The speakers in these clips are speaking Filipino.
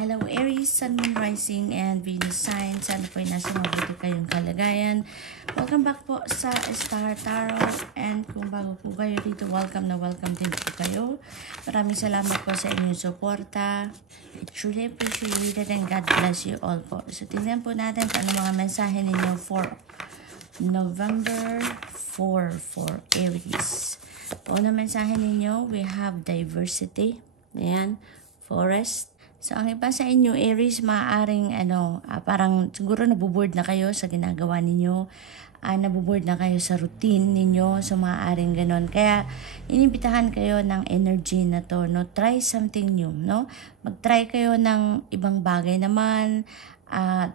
Hello Aries, Sun, Moon, Rising, and Venus sign. Sana po ay nasa mabuti kayong kalagayan. Welcome back po sa Star Tarot. And kung bago po kayo dito, welcome din po kayo. Maraming salamat po sa inyong suporta. Truly appreciated and God bless you all po. So tingnan po natin kung ano mga mensahe ninyo for November 4 for Aries. Unang mensahe ninyo, we have diversity. Ayan, forest. So, ang iba sa inyo, Aries, maaaring, parang siguro nabuboard na kayo sa ginagawa ninyo. Nabuboard na kayo sa routine ninyo. So, maaaring ganon. Kaya, inibitahan kayo ng energy na to, no? Try something new, no? Mag-try kayo ng ibang bagay naman.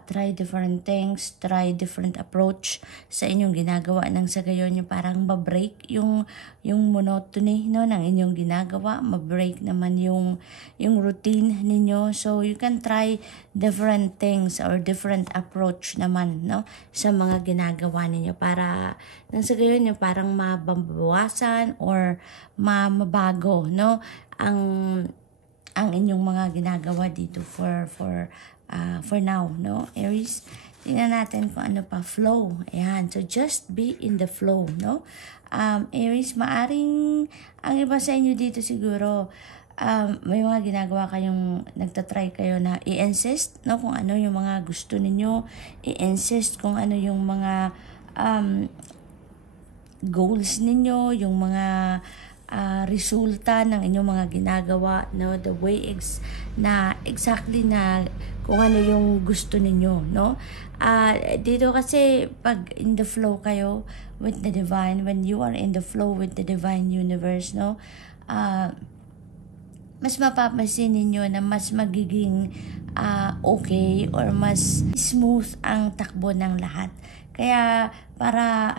Try different things, try different approach sa inyong ginagawa nang sa gayon yung parang ma-break yung monotony, no, ng inyong ginagawa, ma-break naman yung routine ninyo. So you can try different things or different approach naman, no, sa mga ginagawa ninyo para nang sa gayon yung parang mababawasan or mabago, no, ang inyong mga ginagawa dito for now, no, Aries. Tingnan natin kung ano pa, flow. Ayan, so just be in the flow, no. Aries, maaring ang iba sa inyo dito siguro, may mga ginagawa kayong, nagtatry kayo na i-insist, no, kung ano yung mga gusto ninyo, i-insist kung ano yung mga goals ninyo, yung mga resulta ng inyong mga ginagawa, no, the way na exactly na kung ano yung gusto ninyo, no. Dito kasi pag in the flow kayo with the divine, when you are in the flow with the divine universe, no, mas mapapansin ninyo na mas magiging okay or mas smooth ang takbo ng lahat. Kaya para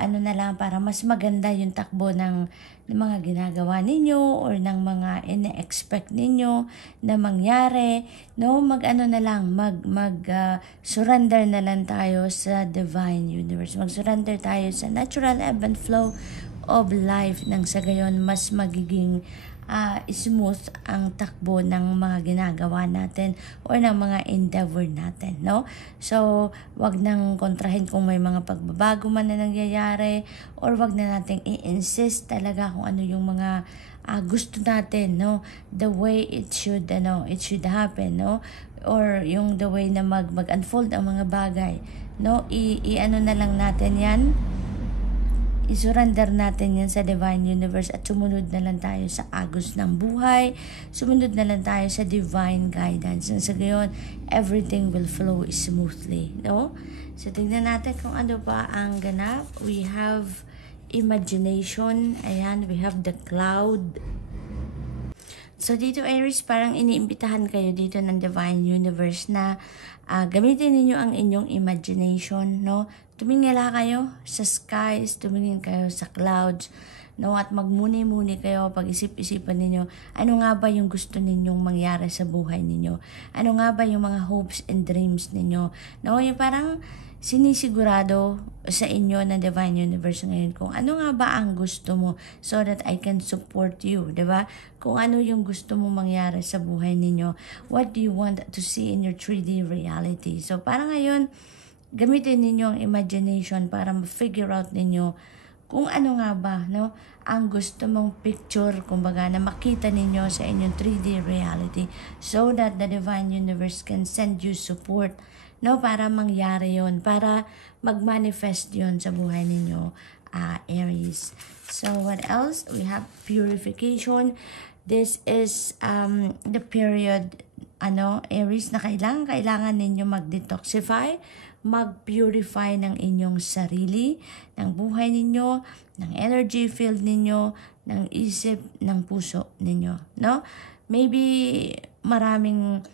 para mas maganda yung takbo ng mga ginagawa ninyo or ng mga ine-expect ninyo na mangyari, no, surrender na lang tayo sa divine universe. Mag-surrender tayo sa natural ebb and flow of life nang sa gayon mas magiging smooth ang takbo ng mga ginagawa natin or ng mga endeavor natin, no? So, wag nang kontrahin kung may mga pagbabago man na nangyayari or wag na nating i-insist talaga kung ano yung mga gusto natin, no? The way it should happen, no? Or yung the way na mag-unfold ang mga bagay, no? Na lang natin yan. I-surrender natin yan sa divine universe at sumunod na lang tayo sa agos ng buhay. Sumunod na lang tayo sa divine guidance. And sa gayon, everything will flow smoothly, no? So, tingnan natin kung ano pa ang ganap. We have imagination. Ayan, we have the cloud. So, dito Aries, parang iniimbitahan kayo dito ng divine universe na gamitin ninyo ang inyong imagination, no? Tumingala kayo sa skies, tumingin kayo sa clouds, no? At magmuni-muni kayo, pag-isip-isipan ninyo, ano nga ba yung gusto ninyong mangyari sa buhay ninyo? Ano nga ba yung mga hopes and dreams ninyo? No? Yung parang sinisigurado sa inyo ng divine universe ngayon kung ano nga ba ang gusto mo so that I can support you, diba? Kung ano yung gusto mo mangyari sa buhay ninyo. What do you want to see in your 3D reality? So, parang ngayon, gamitin ninyo ang imagination para ma-figure out ninyo kung ano nga ba, no, ang gusto mong picture, kumbaga, na makita ninyo sa inyong 3D reality so that the divine universe can send you support, no, para mangyari yon, para mag-manifest yon sa buhay ninyo, Aries. So, what else? We have purification. This is the period, Aries, na kailangan ninyo mag-detoxify, mag-purify ng inyong sarili, ng buhay ninyo, ng energy field ninyo, ng isip, ng puso ninyo, no? Maybe maraming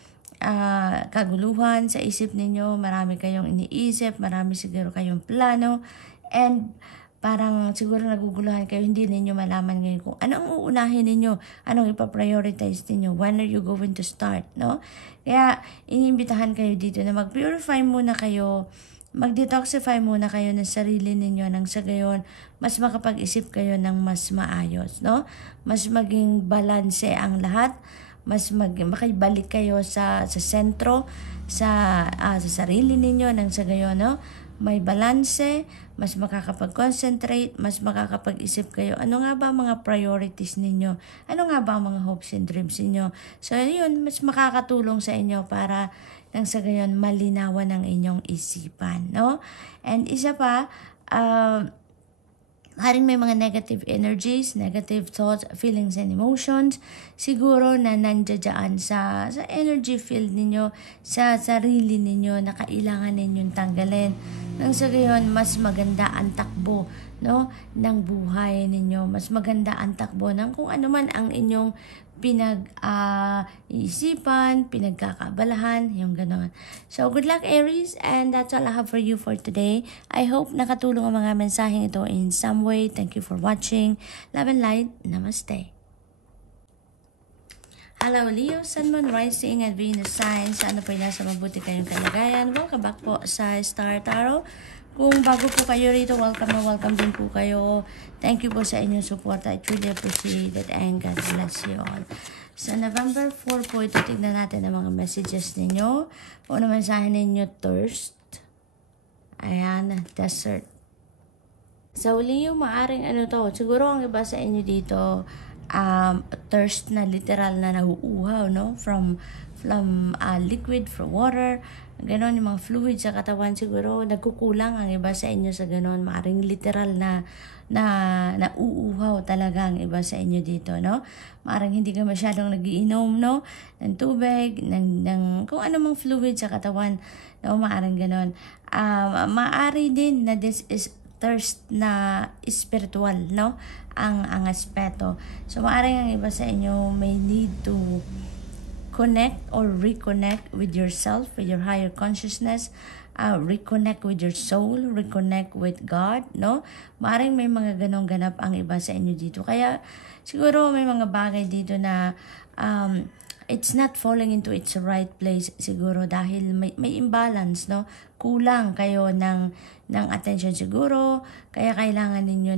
kaguluhan sa isip ninyo, marami kayong iniisip, marami siguro kayong plano, and parang siguro naguguluhan kayo, hindi ninyo malaman ngayon kung ano ang uunahin ninyo, anong ipaprioritize ninyo, when are you going to start, no? Kaya, iniimbitahan kayo dito na mag-purify muna kayo, mag-detoxify muna kayo ng sarili ninyo nang sa gayon, mas makapag-isip kayo ng mas maayos, no? Mas maging balanse ang lahat, makibalik kayo sa sentro, sa sarili ninyo, nang sa gayon, no? May balanse, mas makakapag-concentrate, mas makakapag-isip kayo. Ano nga ba ang mga priorities ninyo? Ano nga ba ang mga hopes and dreams ninyo? So, yun, mas makakatulong sa inyo para nang sa gayon malinawan ang inyong isipan, no? And isa pa, haring may mga negative energies, negative thoughts, feelings, and emotions, siguro na nandiyan sa energy field ninyo, sa sarili ninyo na kailangan ninyong tanggalin. Nang sa gayon, mas maganda ang takbo, no, ng buhay ninyo. Mas maganda ang takbo ng kung ano man ang inyong pinag-iisipan, pinagkakabalahan, yung gano'n. So, good luck, Aries, and that's all I have for you for today. I hope nakatulong ang mga mensaheng ito in some way. Thank you for watching. Love and light. Namaste. Hello, Leo, Sun, Moon, Rising, and Venus signs. Ano po yung nasa mabuti kayong kalagayan? Welcome back po sa Star Tarot. Kung bago po kayo rito, welcome na welcome din po kayo. Thank you po sa inyong support. I truly appreciate it and God bless you all. Sa November 4 po, ito tignan natin ang mga messages ninyo. Kung ano mensahe ninyo, thirst. Ayan, desert. Sa Leo, maaring ano to, siguro ang iba sa inyo dito, thirst na literal na nauuhaw, no? From liquid, from water, ganon, yung mga fluid sa katawan, siguro nagkukulang ang iba sa inyo sa ganon, maaring literal na uuuhaw talaga ang iba sa inyo dito, no? Maaring hindi ka masyadong nagiinom, no? Ng tubig, ng kung ano mang fluid sa katawan, no? Maaring ganon. Maari din na this is thirst na spiritual, no? Ang aspeto. So, maaring ang iba sa inyo may need to connect or reconnect with yourself, with your higher consciousness, reconnect with your soul, reconnect with God, no? Maaring may mga ganong ganap ang iba sa inyo dito. Kaya siguro may mga bagay dito na it's not falling into its right place siguro dahil may imbalance, no? Kulang kayo ng attention siguro, kaya kailangan ninyo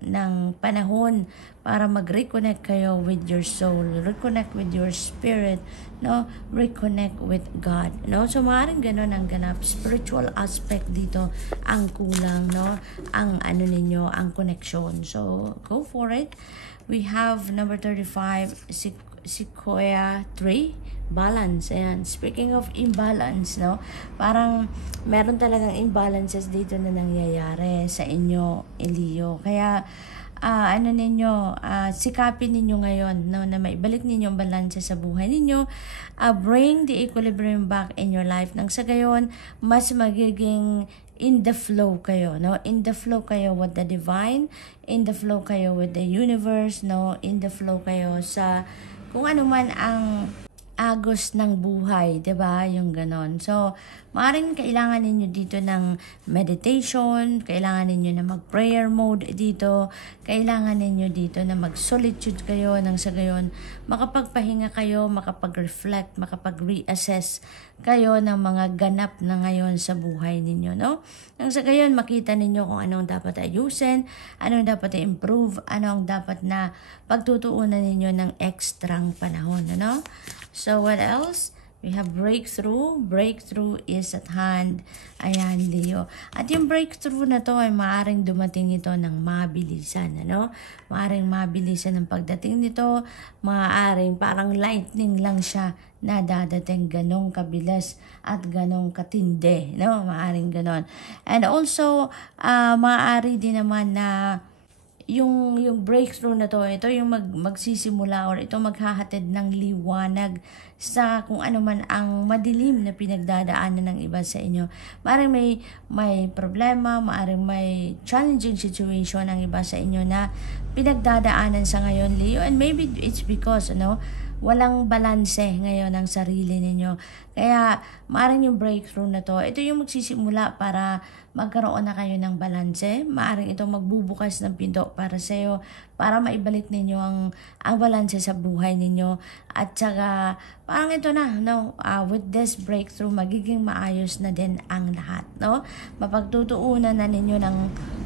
ng panahon para mag-reconnect kayo with your soul, reconnect with your spirit, no? Reconnect with God, no? So maaaring ganun ang ganap, spiritual aspect dito ang kulang, no? Ang ano ninyo, ang connection. So go for it. We have number 35, Sequoia 3, balance. Ayan. Speaking of imbalance, no? Parang meron talagang imbalances dito na nangyayari sa inyo, Leo. Kaya, sikapin ninyo ngayon, no? Na maibalik ninyo ang balance sa buhay ninyo. Bring the equilibrium back in your life. Nang sa gayon, mas magiging in the flow kayo, no? In the flow kayo with the divine, in the flow kayo with the universe, no? In the flow kayo sa kung ano man ang agos ng buhay, 'di ba? Yung ganon. So, maaaring kailangan ninyo dito ng meditation, kailangan ninyo na mag-prayer mode dito, kailangan ninyo dito na mag-solitude kayo nang sa gayon makapagpahinga kayo, makapag-reflect, makapag-reassess kayo ng mga ganap na ngayon sa buhay ninyo, no? Nang sa gayon makita ninyo kung anong dapat ayusin, anong dapat i-improve, anong dapat na pagtutuunan ninyo ng ekstrang panahon, no? So, what else? We have breakthrough. Breakthrough is at hand. Ayan, Leo. At yung breakthrough na to ay maaaring dumating ito ng mabilisan, ano? Maaaring mabilisan ang pagdating nito. Maaaring parang lightning lang siya na dadating ganong kabilis at ganong katindi, no? Maaaring ganon. And also, maaari din naman na yung breakthrough na to, ito yung magsisimula or ito maghahatid ng liwanag sa kung ano man ang madilim na pinagdadaanan ng iba sa inyo. Maaaring may problema, maaaring may challenging situation ang iba sa inyo na pinagdadaanan sa ngayon, Leo. And maybe it's because, walang balanse ngayon ang sarili ninyo. Kaya, maaaring yung breakthrough na to, ito yung magsisimula para magkaroon na kayo ng balanse. Maaaring ito magbubukas ng pinto para sa iyo, para maibalik ninyo ang balanse sa buhay ninyo. At saka, parang ito na, with this breakthrough, magiging maayos na din ang lahat, no? Mapagtutuunan na ninyo ng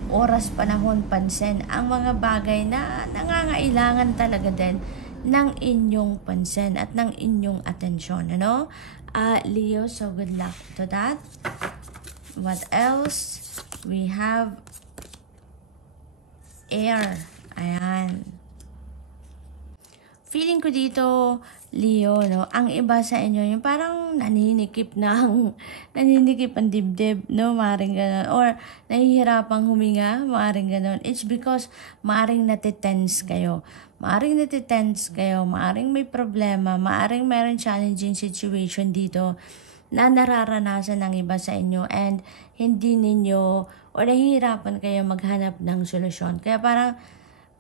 oras, panahon, pansin, ang mga bagay na nangangailangan talaga din ng inyong pansin at ng inyong atensyon, ano? Leo, so good luck to that. What else? We have air. Ayan. Feeling ko dito, Leo, no, ang iba sa inyo, yung parang naninikip ang dibdib, no, maaaring ganun. Or nahihirapang huminga, maaaring ganun. It's because maaaring natitense kayo. Maaaring may problema, maaaring meron challenging situation dito na nararanasan ng iba sa inyo and hindi ninyo or nahihirapan kayo maghanap ng solusyon. Kaya parang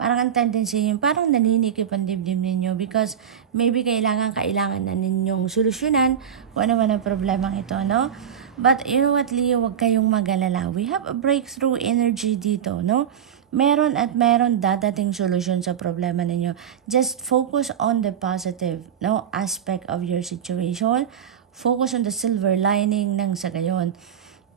ang tendency yun, parang naninikip ang dibdib ninyo because maybe kailangan na ninyong solusyonan kung ano man ang problemang ito, no? But you know what, Leo, huwag kayong mag-alala. We have a breakthrough energy dito, no? Meron dadating solusyon sa problema ninyo. Just focus on the positive, no, aspect of your situation. Focus on the silver lining ng sa gayon.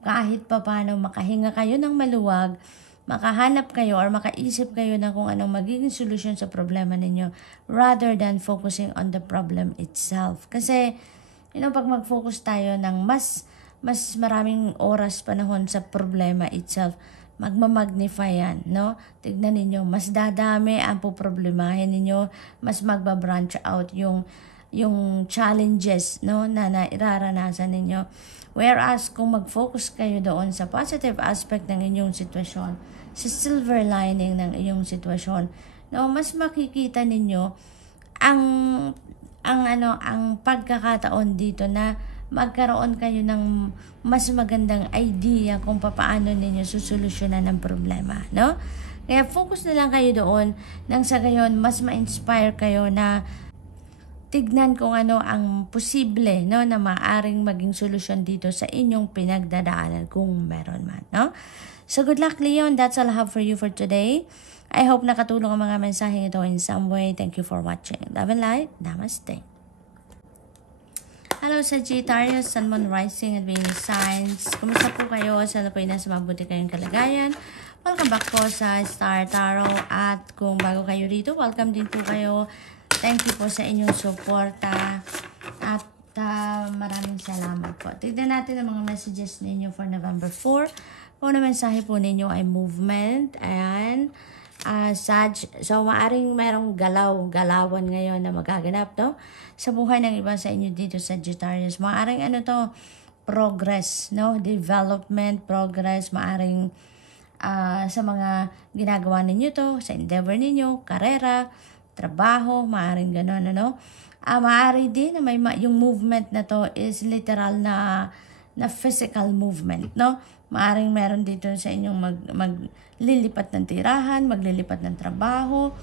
Kahit pa paano makahinga kayo ng maluwag, makahanap kayo or makaisip kayo na kung anong magiging solusyon sa problema ninyo rather than focusing on the problem itself. Kasi, pag mag-focus tayo ng mas maraming oras, panahon sa problema itself, magmamagnify yan, no? Tignan ninyo, mas dadami ang poproblemahin ninyo, mas magbabranch out yung challenges, no, na iraranasan ninyo. Whereas, kung mag-focus kayo doon sa positive aspect ng inyong sitwasyon, sa silver lining ng inyong sitwasyon, no, mas makikita ninyo ang pagkakataon dito na magkaroon kayo ng mas magandang idea kung paano ninyo susolusyonan ng problema, no? Kaya focus na lang kayo doon nang sa gayon mas ma-inspire kayo na tignan kung ano ang posible, no, na maaring maging solusyon dito sa inyong pinagdadaanan kung meron man, no? So good luck, Leo, and that's all I have for you for today. I hope nakatulong ang mga mensaheng ito in some way. Thank you for watching. Love and light. Namaste. Hello Sagittarius, Sun, Moon, Rising, and Venus signs. Kumusta po kayo? Sana po nasa mabuti kayong kalagayan. Welcome back po sa Star Tarot. At kung bago kayo rito, welcome din po kayo. Thank you po sa inyong suporta. At maraming salamat po. Tignan natin ang mga messages ninyo for November 4. Kung na mensahe po ninyo ay movement. Ayan. So, maaring merong galawan ngayon na magaganap, no? Sa buhay ng iba sa inyo dito, Sagittarius. Maaring progress, no? Development, progress. Maaring sa mga ginagawa ninyo to, sa endeavor ninyo, karera, trabaho, maaring gano'n, ano? Maaari din na yung movement na to is literal na physical movement, no? Maaring meron dito sa inyong maglilipat ng tirahan, maglilipat ng trabaho,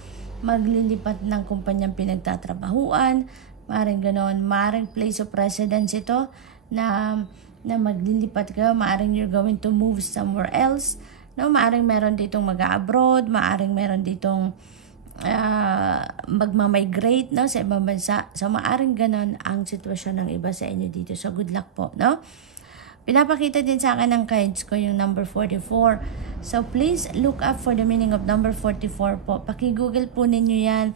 maglilipat ng kumpanyang pinagtatrabahuan, maaring gano'n. Maaring place of residence ito na maglilipat ka, maaring you're going to move somewhere else, no? Maaring meron ditong mag-abroad, maaring meron ditong magmamigrate, no, sa ibang bansa. So maaring gano'n ang sitwasyon ng iba sa inyo dito. So good luck po, no? Pinapakita din sa akin ng guides ko yung number 44. So please look up for the meaning of number 44 po. Paki-google po ninyo yan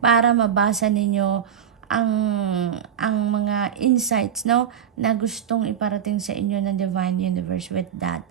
para mabasa ninyo ang mga insights, no, na gustong iparating sa inyo ng Divine Universe with that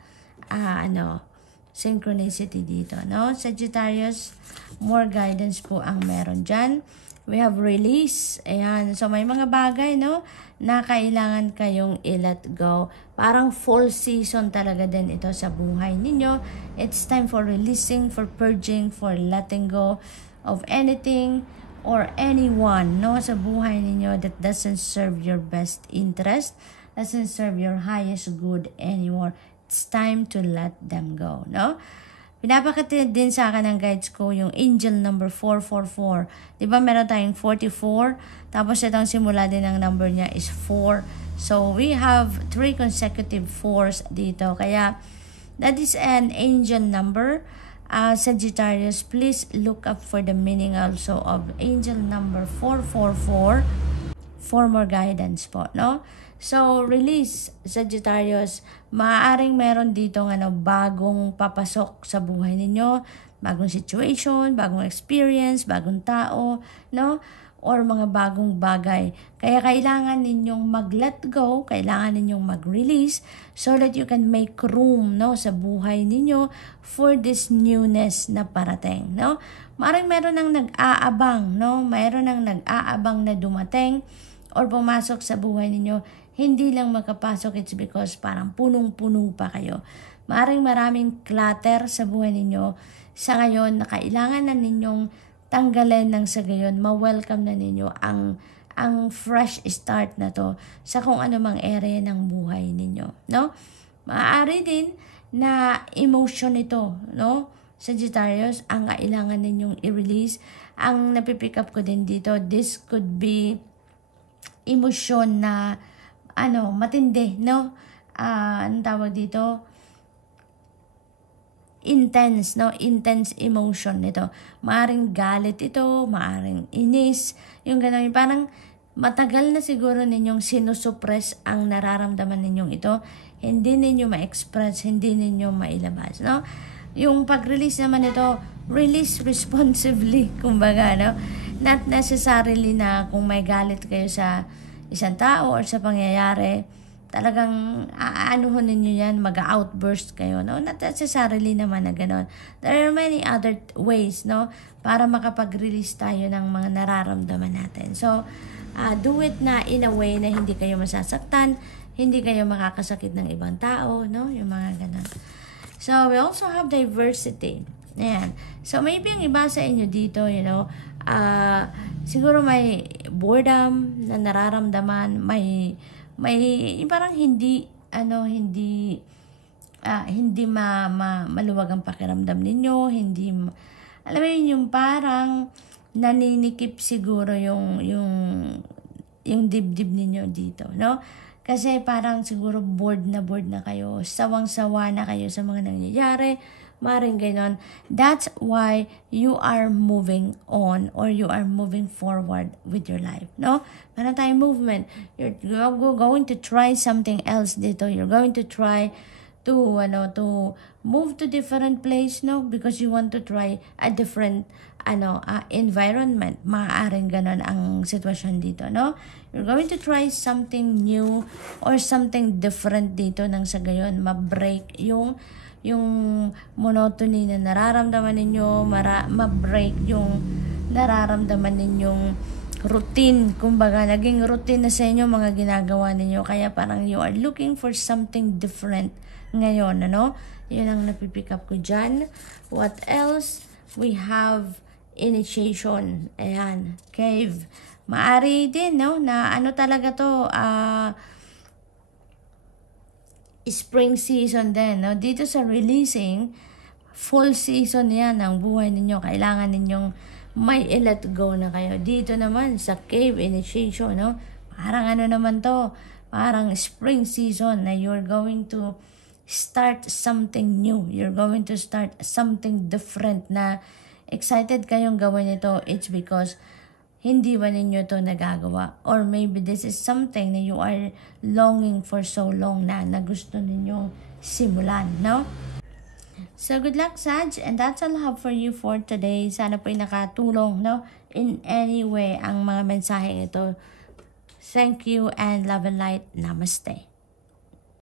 synchronicity dito, no? Sagittarius, more guidance po ang meron dyan. We have release. Ayan. So, may mga bagay, no, na kailangan kayong i-let go. Parang fall season talaga din ito sa buhay ninyo. It's time for releasing, for purging, for letting go of anything or anyone, no, sa buhay ninyo that doesn't serve your best interest, doesn't serve your highest good anymore. It's time to let them go, no? Pinapakita din sa akin ng guides ko yung angel number 444. Diba meron tayong 44, tapos itong simula din ng number niya is 4. So we have 3 consecutive 4s dito. Kaya that is an angel number. Sagittarius, please look up for the meaning also of angel number 444. for more guidance po, no? So, release, Sagittarius, maaaring meron dito bagong papasok sa buhay ninyo, bagong situation, bagong experience, bagong tao, no? Or mga bagong bagay. Kaya kailangan ninyong mag-let go, kailangan ninyong mag-release so that you can make room, no, sa buhay ninyo for this newness na parating, no? Maring meron nang nag-aabang, no? Mayroon nang nag-aabang na dumating or pumasok sa buhay ninyo. Hindi lang makapasok, it's because parang punong-puno pa kayo. Maraming clutter sa buhay ninyo sa ngayon na kailangan na ninyong tanggalin ng sa gayon, ma-welcome na ninyo ang fresh start na to sa kung ano mang area ng buhay ninyo, no? Maaari din na emotion ito, no? Sagittarius, ang kailangan ninyong i-release. Ang napipick up ko din dito, this could be emotion na matindi, no? Anong tawag dito? Intense, no? Intense emotion nito. Maaring galit ito, maaring inis, yung gano'n. Parang matagal na siguro ninyong sinusuppress ang nararamdaman ninyong ito. Hindi ninyo ma-express, hindi ninyo mailabas, no? Yung pag-release naman ito, release responsibly, kumbaga, no? Not necessarily na kung may galit kayo sa isang tao or sa pangyayari, talagang aanuhon ninyo yan, mag-outburst kayo, no? Not necessarily naman na gano'n. There are many other ways, no? Para makapag-release tayo ng mga nararamdaman natin. So, do it na in a way na hindi kayo masasaktan, hindi kayo makakasakit ng ibang tao, no? Yung mga gano'n. So, we also have diversity. Ayan. So, maybe ang iba sa inyo dito, siguro may boredom na nararamdaman, may parang hindi maluwag ang pakiramdam ninyo, alam mo yung parang naninikip siguro yung dibdib ninyo dito, no? Kasi parang siguro bored na kayo, sawang-sawa na kayo sa mga nangyayari, maring gano'n. That's why you are moving on or you are moving forward with your life, no? Meron tayong movement. You're going to try something else dito. You're going to try to move to different place, no? Because you want to try a different environment. Maaaring gano'n ang sitwasyon dito, no? You're going to try something new or something different dito nang sa gayon ma-break yung monotony na nararamdaman ninyo, ma-break yung nararamdaman ninyong routine. Kumbaga, naging routine na sa inyo mga ginagawa ninyo. Kaya parang you are looking for something different ngayon, ano? Yun ang napipick up ko dyan. What else? We have initiation. Ayan, cave. Maari din, no? Na talaga to, spring season din, no? Dito sa releasing, full season yan ng buhay ninyo. Kailangan ninyong may let go na kayo. Dito naman sa cave initiation, no? Parang naman to, parang spring season na you're going to start something new. You're going to start something different na excited kayong gawin ito. It's because hindi ba ninyo to nagagawa? Or maybe this is something na you are longing for so long na gusto ninyong simulan, no? So, good luck, Sag. And that's all I have for you for today. Sana po nakatulong, no? In any way, ang mga mensahe ito. Thank you and love and light. Namaste.